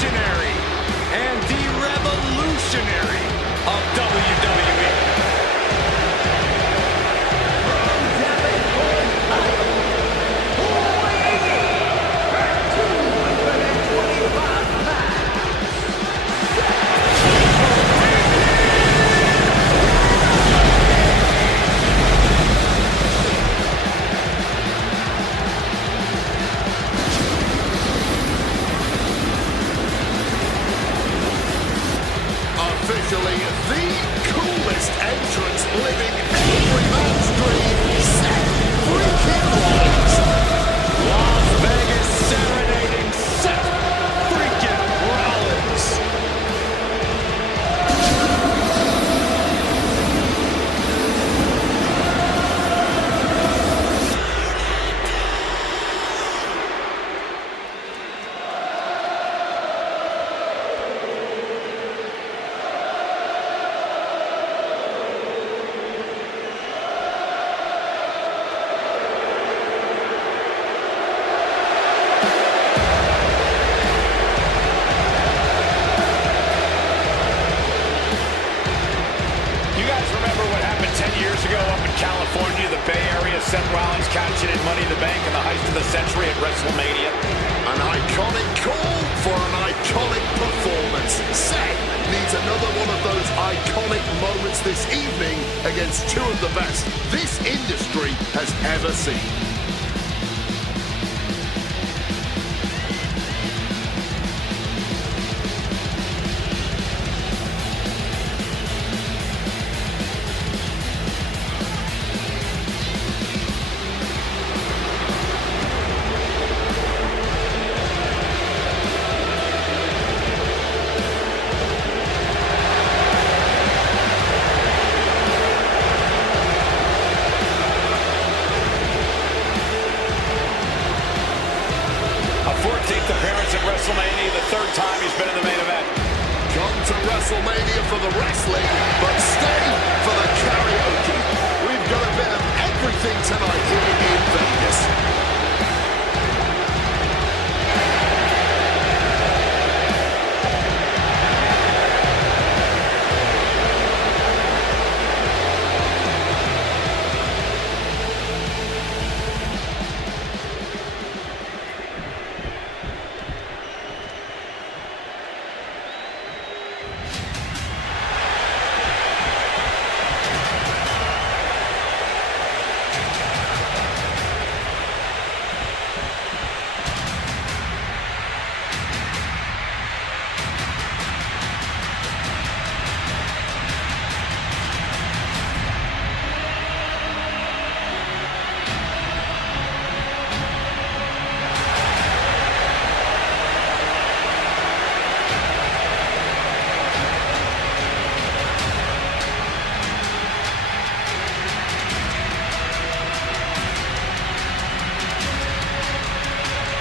visionary and the revolutionary of WWE. From Davenport, Iowa, weighing in at 225 pounds, officially the coolest entrance living every man's dream, Seth freaking Rollins. Las Vegas serenading Seth freaking Rollins. You guys remember what happened 10 years ago up in California, the Bay Area? Seth Rollins cashing in Money in the Bank in the heist of the century at WrestleMania. An iconic call for an iconic performance. Seth needs another one of those iconic moments this evening against two of the best this industry has ever seen. A 14th appearance at WrestleMania, the third time he's been in the main event. Come to WrestleMania for the wrestling, but stay for the karaoke. We've got a bit of everything tonight here in Vegas.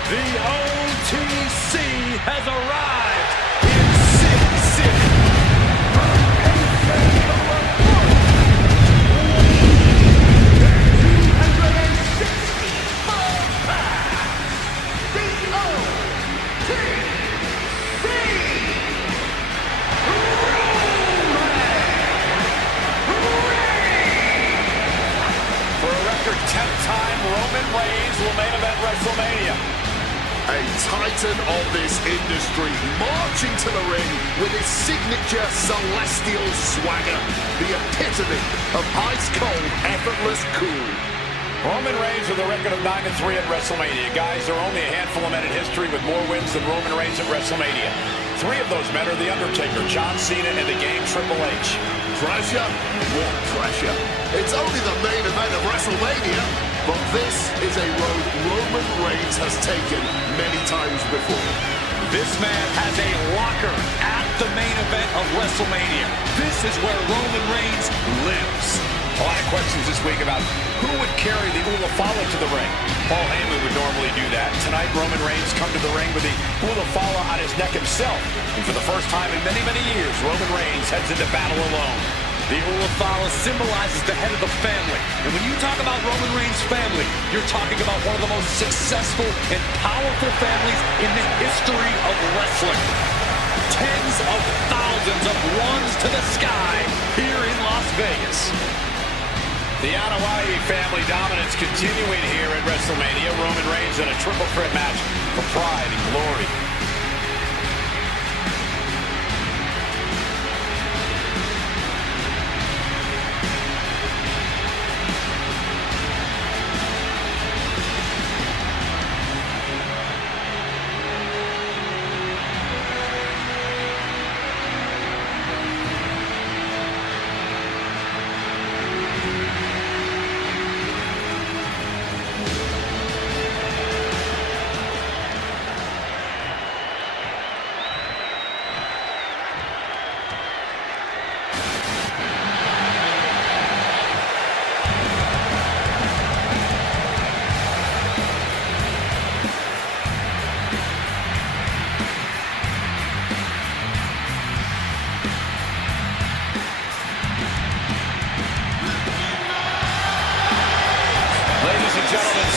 The OTC has arrived in Sin City. For a record 10th time, Roman Reigns will main event WrestleMania. A titan of this industry, marching to the ring with his signature celestial swagger, the epitome of ice-cold, effortless cool. Roman Reigns with a record of 9-3 at WrestleMania. Guys, there are only a handful of men in history with more wins than Roman Reigns at WrestleMania. Three of those men are The Undertaker, John Cena, and the Game Triple H. Pressure? What pressure? It's only the main event of WrestleMania, but this is a road Roman Reigns has taken many times before. This man has a locker at the main event of WrestleMania. This is where Roman Reigns lives. A lot of questions this week about who would carry the Ulafala to the ring. Paul Heyman would normally do that. Tonight, Roman Reigns come to the ring with the Ulafala on his neck himself. And for the first time in many, many years, Roman Reigns heads into battle alone. The Ulafala symbolizes the head of the family. And when you talk about Roman Reigns' family, you're talking about one of the most successful and powerful families in the history of wrestling. Tens of thousands of ones to the sky here in Las Vegas. The Anoa'i family dominance continuing here at WrestleMania. Roman Reigns in a triple threat match for pride and glory.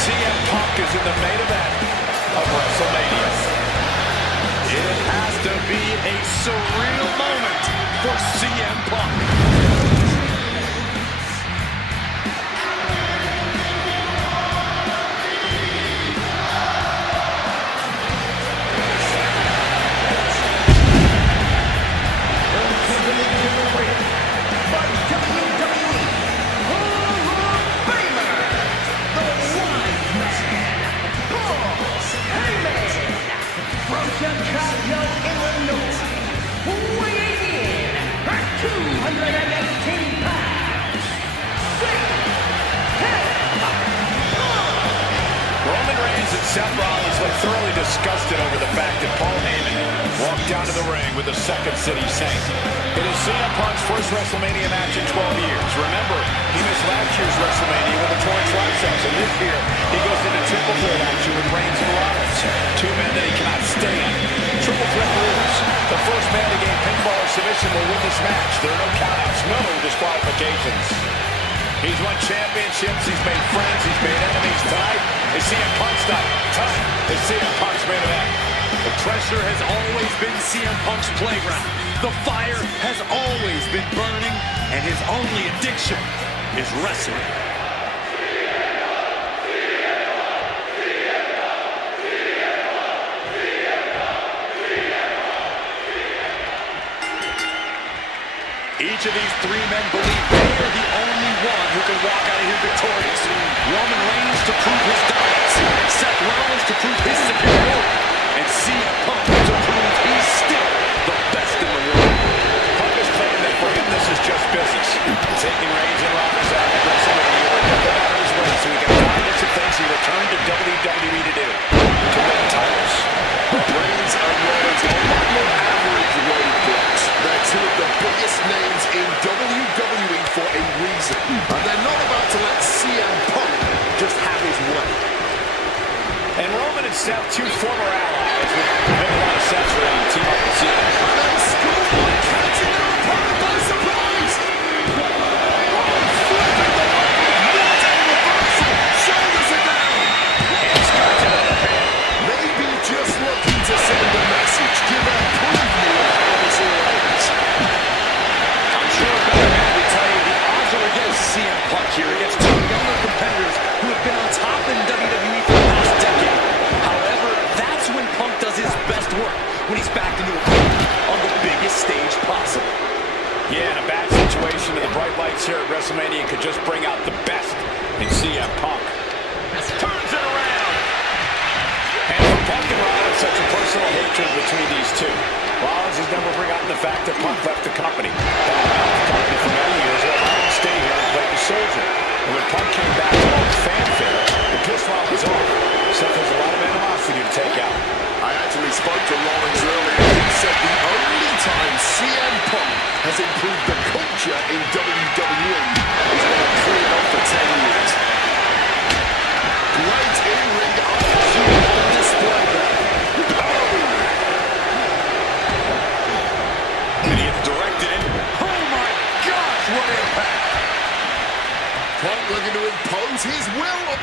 CM Punk is in the main event of WrestleMania. It has to be a surreal moment for CM Punk. Chicago, Illinois, weighing in at 218 pounds, Roman Reigns and Seth Rollins look thoroughly disgusted over the fact that Paul Heyman walked down to the ring with the Second City Saint. It is CM Punk's first WrestleMania match in 12 years. Remember, he missed last year's WrestleMania with the torn triceps, and this year he goes into triple threat action with Reigns and Rollins, two men that he cannot stand. Triple threat rules. The first man to gain pinfall or submission will win this match. There are no countouts, no disqualifications. He's won championships, he's made friends, he's made enemies. Tonight is CM Punk's night. Tonight is CM Punk's main event. The pressure has always been CM Punk's playground. The fire has always been burning, and his only addiction is wrestling. Each of these three men believe they are the only one who can walk out of here victorious. Roman Reigns to prove his dominance, Seth Rollins to prove his superiority, and CM Punk to prove he's still the best in the world. Punk is claiming that for him this is just business. Taking Reigns and Rollins out of WrestleMania will get them out of his way so he can accomplish the things he returned to WWE to do, to win titles. But Reigns and Rollins are not your average roadblocks. They're two of the biggest names in WWE for a reason. And they're not about to let CM Punk just have his way. And Roman and Seth, two former allies, would make a lot of sense for them to team up with CM. And then Scoreboard catching their opponent by surprise. Flipping the line. What a reversal. Shoulders are down. And Scott's out of the pin. Maybe just looking to send a message. Give a preview of how this all ends. I'm sure a better man would tell you the odds are against CM Punk here, against two younger competitors who have been on top in WWE for the past decade. However, that's when Punk does his best work, when he's backed into a ring on the biggest stage possible. Yeah, and a bad situation in the bright lights here at WrestleMania could just bring out the best in CM Punk. Turns it around. And for Punk and Rollins, such a personal hatred between these two. Rollins has never forgotten the fact that Punk left the company. Punk left the company for many years, let Rollins stay here and play the soldier. And when Punk came back to all the fanfare, the pissed Rollins off. Seth has a lot of animosity to take out. I actually spoke to Rollins earlier, and he said the only time CM Punk has improved the culture in WWE is when it cleared off for 10 years. Great in-ring IQ on display there. And he is directed in. Oh my gosh, what a impose his will.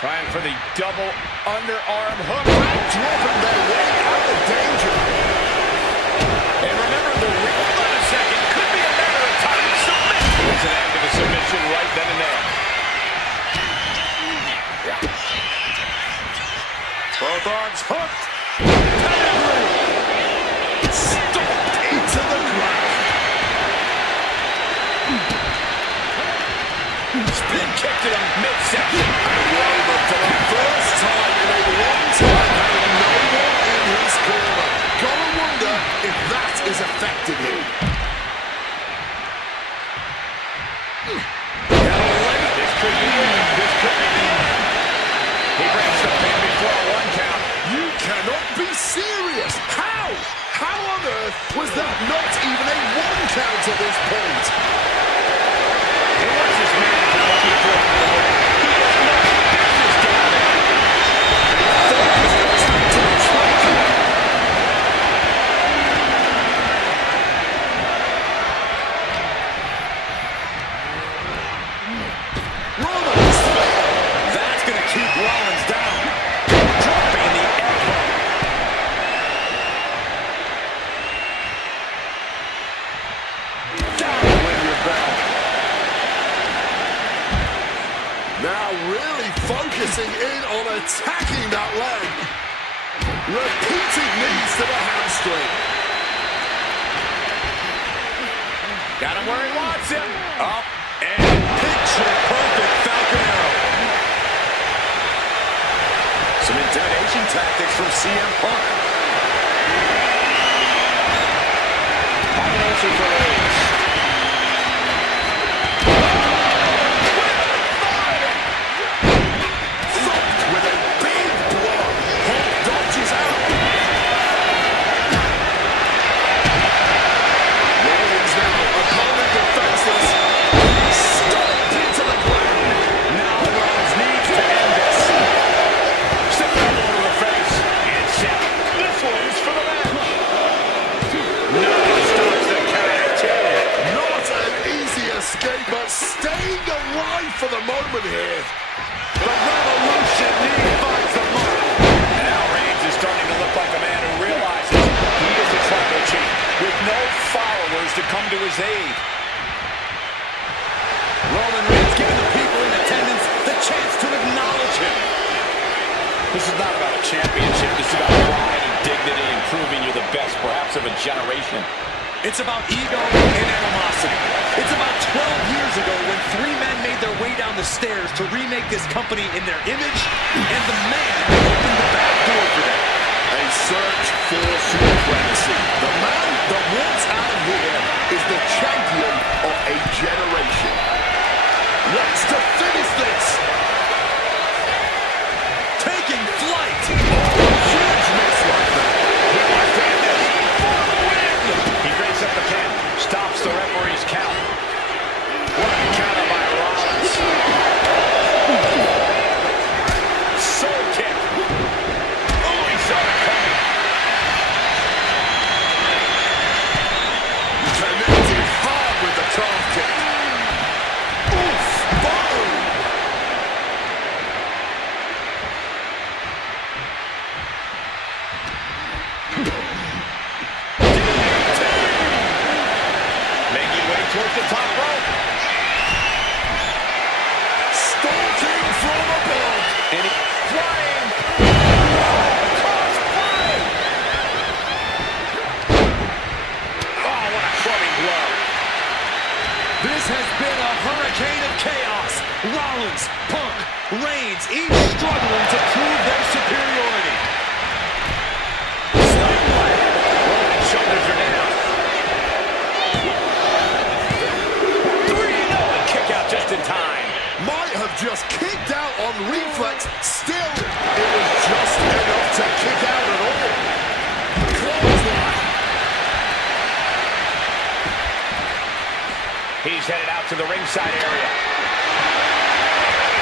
Trying for the double underarm hook. Dropping their way out of danger. And remember, the real on a second could be a matter of time. Submit. It's an end to the submission right then and there. Both arms hooked. Stomped into the ground. Spin kick to the midsection. Roman for the first time in a long time having no one in his corner. Gotta wonder if that is affecting him. This could be it. This could be it. He breaks the pin before a 1 count. You cannot be serious. How? How on earth was that not even a 1 count at this point? And what's this manager looking for? He has no business down there. Focused attack to the trachea. Rollins. That's going to keep Rollins down. Dropping the elbow. Down to win your bell. Now really focusing in on attacking that leg. Repeated knees to the hamstring. Got him where he wants him. Up and picture perfect Falcon Arrow. Some intimidation tactics from CM Punk. Combination for Reigns. Thumped with a big blow. Punk dodges out. Rollins now, opponent defenseless. Stomped into the ground. Now Rollins needs to end this. Step elbow to the face. And set. This one's for the match. No, starts the count at 10. Not an easy escape, but staying alive for the moment here. The Revolution knee finds the mark. And now Reigns is starting to look like a man who realizes he is a tribal chief with no followers to come to his aid. Roman Reigns giving the people in attendance the chance to acknowledge him. This is not about a championship. This is about pride and dignity and proving you're the best, perhaps, of a generation. It's about ego and animosity. It's about 12 years ago when 3 men made their way down the stairs to remake this company in their image, and the man opened the back door for them. A search for supremacy. The man that walks out of here is the champion of a generation. Wants to finish this. Taking flight. Huge miss like that. He wants to end this for the win. He breaks up the pin. Stops the referee's count. What a counter by Rollins. Soul kick. Oh, he saw it coming. Connected hard with the calf kick. Oof! Boom! Making way towards the top rope. Stalking from above. And he's flying. Cross play. Oh, what a clubbing blow. This has been a hurricane of chaos. Rollins, Punk, Reigns, each struggling to prove their superiority. Slam leg. Rollins' shoulders are down. 3-0 kick out just in time. Might have just kicked out on reflex. Still, it was just enough to kick out at all. Clothesline. He's headed out to the ringside area.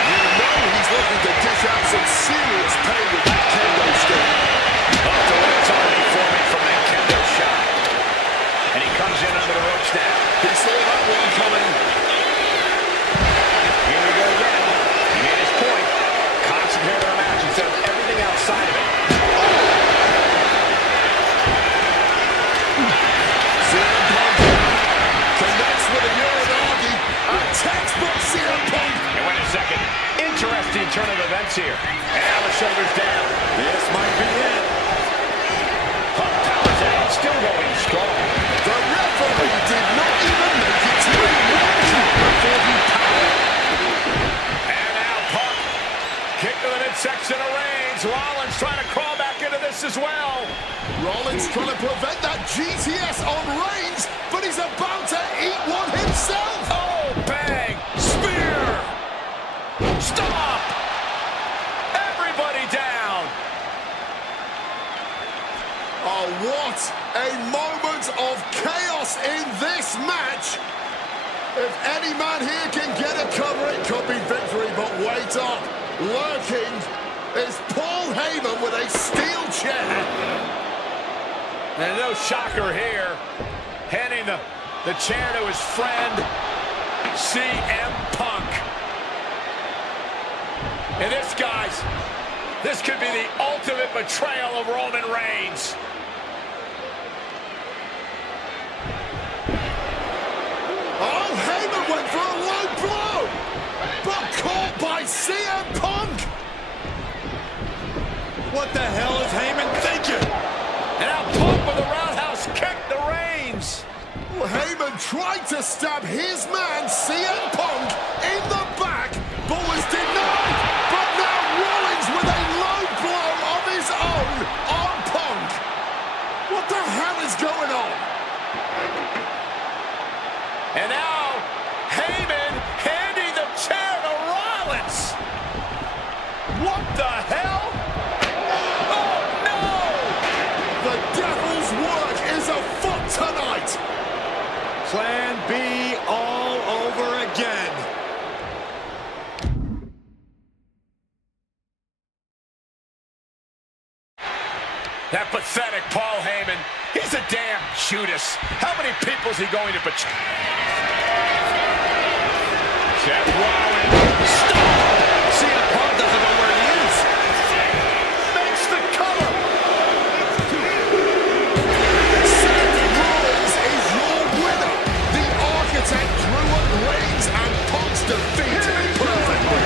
You know he's looking to dish out some serious pain with that kendo stick. Up to Reigns already forming from that kendo shot. And he comes in under the ropes now. He saw that one coming. Here we go. interesting turn of events here. And now the shoulders down. This might be it. Punk powers out, still going strong. The referee did not even make it to a 1 before he powered. And now Punk kick to the midsection of Reigns. Rollins trying to crawl back into this as well. Rollins trying to prevent that GTS on Reigns, but he's about to eat one himself. Oh, bang! Spear! Stop! Everybody down! Oh, what a moment of chaos in this match. If any man here can get a cover, it could be victory, but wait up. Lurking is Paul Heyman with a steel chair. And no shocker here. Handing the chair to his friend, CM Punk. And this, guys, this could be the ultimate betrayal of Roman Reigns. Oh, Heyman went for a low blow, but caught by CM Punk. What the hell is Heyman thinking? And now Punk with a roundhouse kick to Reigns. Well, Heyman tried to stab his man, CM Punk, in the back, but was denied. But now Rollins with a low blow of his own on Punk. What the hell is going on? And now Heyman handing the chair to Rollins. What the hell? Oh, no! The devil's work is afoot tonight. Plan B all over again. That pathetic Paul Heyman. He's a damn Judas. How many people is he going to betray? Seth Rollins. Stop! CM Punk doesn't know where he is. Makes the cover. Seth Rollins is your winner. The architect drew up Reigns and Punk's defeat perfectly.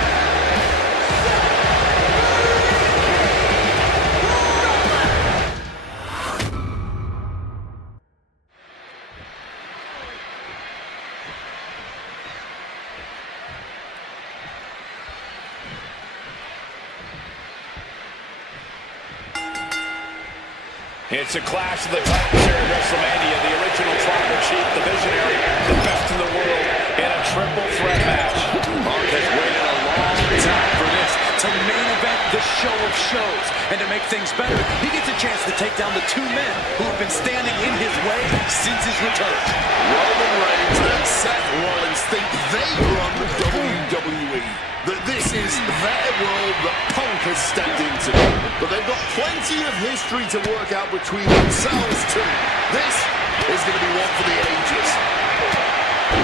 It's a clash of the titles here at WrestleMania. The original tribal chief, the visionary, the best in the world in a triple threat match. Punk has waited a long time for this, to main event the show of shows. And to make things better, he gets a chance to take down the two men who have been standing in his way since his return. Roman Reigns and Seth Rollins think they run the WWE. That this is their world that Punk has stepped into. But they've got plenty of history to work out between themselves too. This is going to be one for the ages.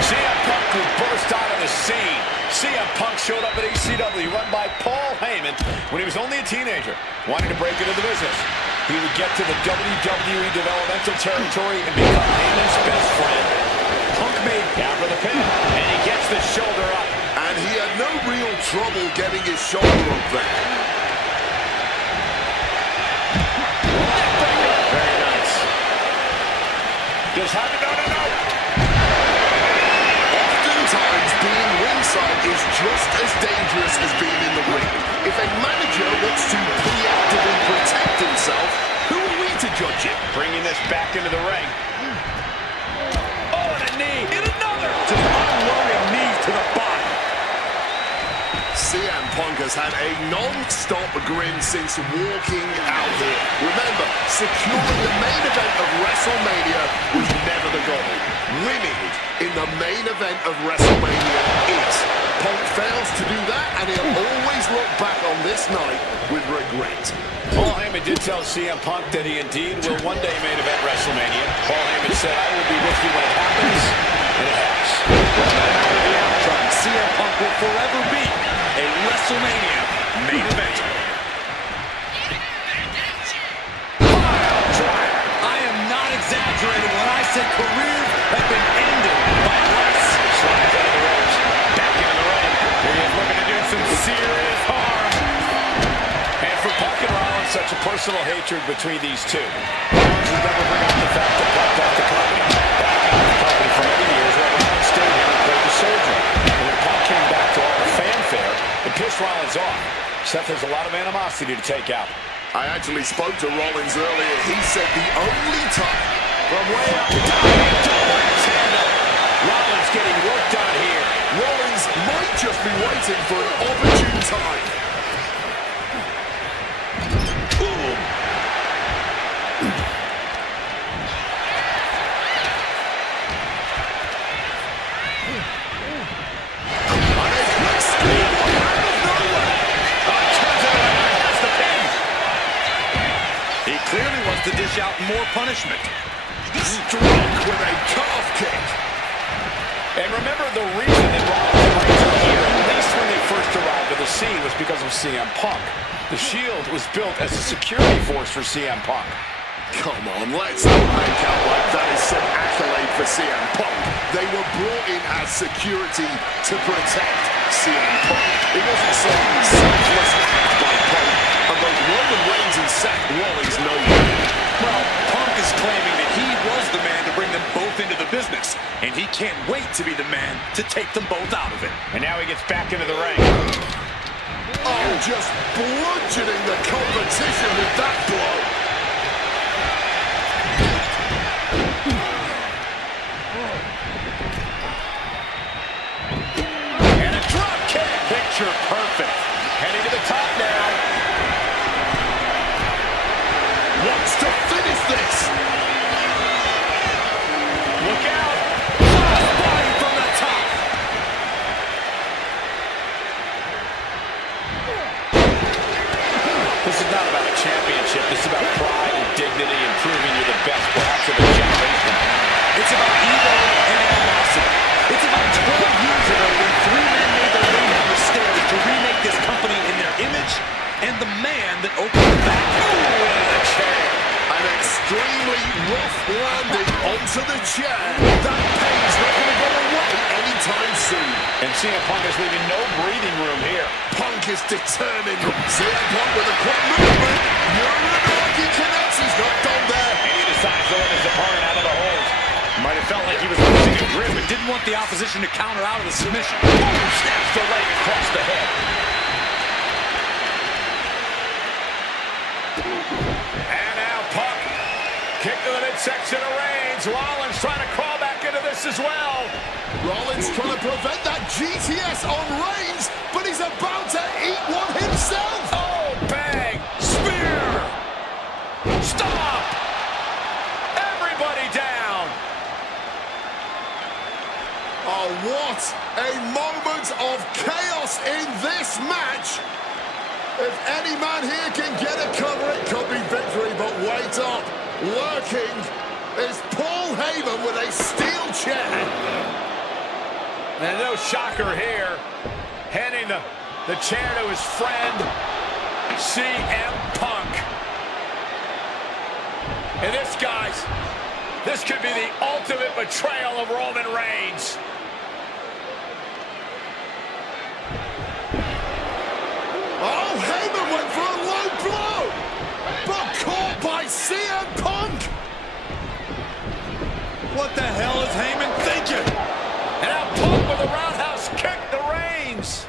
CM Punk will burst out of the scene. CM Punk showed up at ECW, run by Paul Heyman, when he was only a teenager, wanting to break into the business. He would get to the WWE developmental territory and become Heyman's best friend. Punk made down for the pin, and he gets the shoulder up. And he had no real trouble getting his shoulder up there. Very nice. Just have it, no. Oftentimes, being ringside is just as dangerous as being in the ring. If a manager wants to preemptively protect himself, who are we to judge it? Bringing this back into the ring. Oh, and a knee. And another. Just unloading knees to the body. CM Punk has had a non-stop grin since walking out here. Remember, securing the main event of WrestleMania was never the goal. Winning in the main event of WrestleMania is. Punk fails to do that, and he'll always look back on this night with regret. Paul Heyman did tell CM Punk that he indeed will one day main event WrestleMania. Paul Heyman said, "I will be with you when it happens," and it has. No matter the outcome, CM Punk will forever be a WrestleMania main event. Pile driver. I am not exaggerating when I say careers have been ended by less. Slides out of the ropes, back into the ring. He is looking to do some serious harm. such a personal hatred between these two. Rollins has never bring up the fact that Punk left the company. Back out of the company for many years while Rollins stayed here and played the soldier. And when Punk came back to all the fanfare, it pissed Rollins off. Seth has a lot of animosity to take out. I actually spoke to Rollins earlier. He said the only time From way up top, Rollins getting work done here. Rollins might just be waiting for an opportune time. Boom. He clearly wants to dish out more punishment. Struck with a calf kick. And remember, the reason that Rollins and Reigns are here, at least when they first arrived at the scene, was because of CM Punk. The Shield was built as a security force for CM Punk. Come on, let's not make out like that is some accolade for CM Punk. They were brought in as security to protect CM Punk. It wasn't some selfless act by Punk, and both Roman Reigns and Seth Rollins know that. Well, Punk is claiming that he was the man to bring them both into the business, and he can't wait to be the man to take them both out of it. And now he gets back into the ring. Oh, just bludgeoning the competition with that blow. And a drop kick. Picture perfect. Heading to the top now. Wants to finish this. Look out. Body from the top. This is not about a championship. This is about pride and dignity and proving you're the best, perhaps of a generation. It's about ego and animosity. It's about 12 years ago when three men made their way down the stairs to remake this company in their image, and the man that opened the back door in a chair. An extremely rough landing onto the chair. That pain's not going to go away anytime soon. And CM Punk is leaving no breathing room here. Punk is determined. CM Punk with a quick movement. Uranagi connects. He's not done there. And he decides to let his opponent out of the hold. Might have felt like he was losing a grip and didn't want the opposition to counter out of the submission. Boom! Snaps the leg across the head. And now Punk. Kick to the midsection of Reigns. Rollins trying to crawl back into this as well. Rollins trying to prevent that GTS on Reigns, but he's about to eat one himself. Oh, bang! Spear! Stop! Everybody down! Oh, what a moment of chaos in this match. If any man here can get a cover, it could be victory, but wait up. Lurking is Paul Heyman with a steel chair. And no shocker here. Handing the chair to his friend, CM Punk. And this, guys, this could be the ultimate betrayal of Roman Reigns. Oh, Heyman went for a low blow, but caught by CM Punk. What the hell is Heyman thinking? And now Punk with a roundhouse kick to Reigns.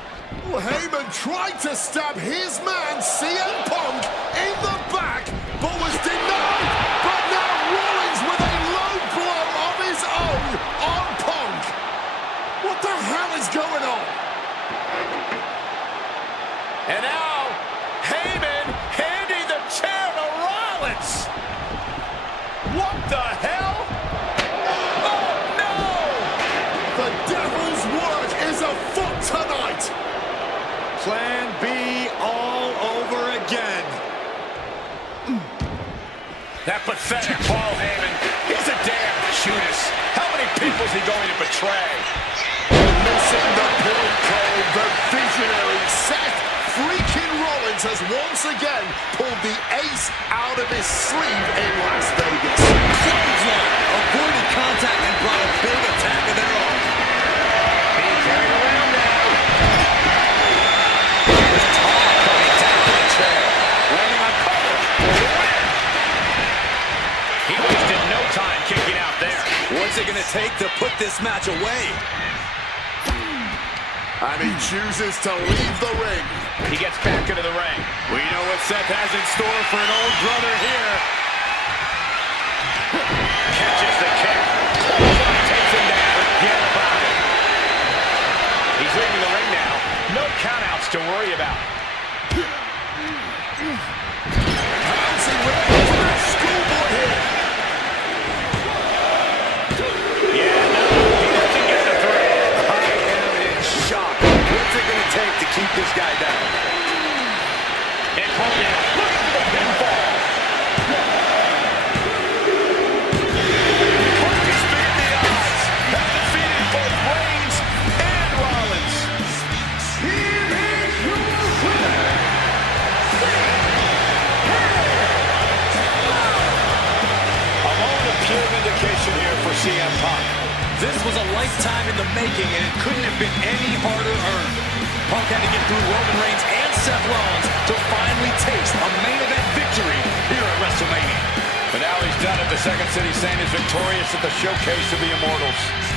Well, Heyman tried to stab his man, CM Punk, in the back, but was denied. But now Rollins with a low blow of his own on Punk. What the hell is going on? And now Heyman handing the chair to Rollins. What the hell? Oh, no! The devil's work is afoot tonight. Plan B all over again. That pathetic Paul Heyman. He's a damn Judas. How many people is he going to betray? Missing the point, Cole. The visionary Seth freaking Rollins has once again pulled the ace out of his sleeve in Las Vegas. Clothesline avoided contact and brought a big attack of their own. Being carried around now. This tall coming down to the chair. Landing on cover. to take to put this match away? And he chooses to leave the ring. He gets back into the ring. We know what Seth has in store for an old brother here. Catches the kick. Takes him down. Forget about it. He's leaving the ring now. No countouts to worry about. Bouncing right for that schoolboy hit. Yeah, no, he doesn't get the three. I am in shock. What's it going to take to keep this guy down? And Hogan looking for the pinfall. Quick to speed the odds. Has defeated both Reigns and Rollins. Here is your winner, A moment of pure vindication here for CM Punk. This was a lifetime in the making, and it couldn't have been any harder earned. Punk had to get through Roman Reigns and Seth Rollins to finally taste a main event victory here at WrestleMania. But now he's done it. The Second City Saint is victorious at the Showcase of the Immortals.